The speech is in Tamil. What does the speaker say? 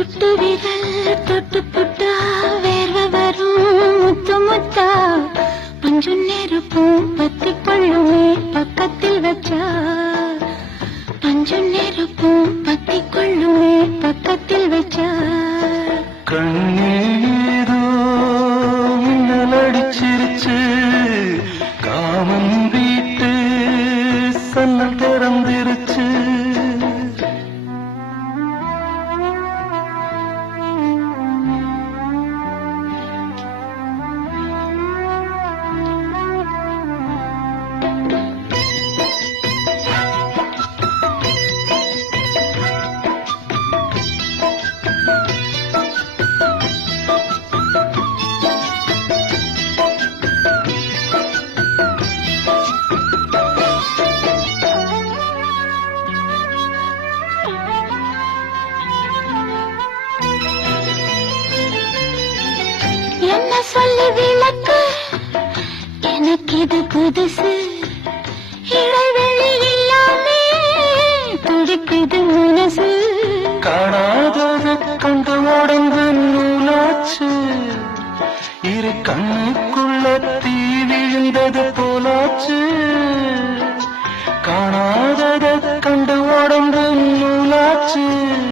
சுட்டு விரல் தொட்டு புட்டா வேர்வ வரும் முத்து முத்தா பஞ்சு நெருப்பும் பத்தி கொள்ளுமே பக்கத்தில் வச்சா பஞ்சு நெருப்பும் பத்தி கொள்ளுமே பக்கத்தில் வச்சா கண்ணீரோ மின்னல் அடிச்சிருச்சு காமன் வீட்டு சன்னல் திறந்திருச்சு என்ன சொல்லி விளக்கு எனக்கு இது புதுசு இடைவெளி இல்லாமே துடிக்குது மனசு காணாதது கண்டு உடம்பு நூலாச்சு இரு கண்ணுக்குள்ள தீ விழுந்தது போலாச்சு காணாதது கண்டு உடம்பு நூலாச்சு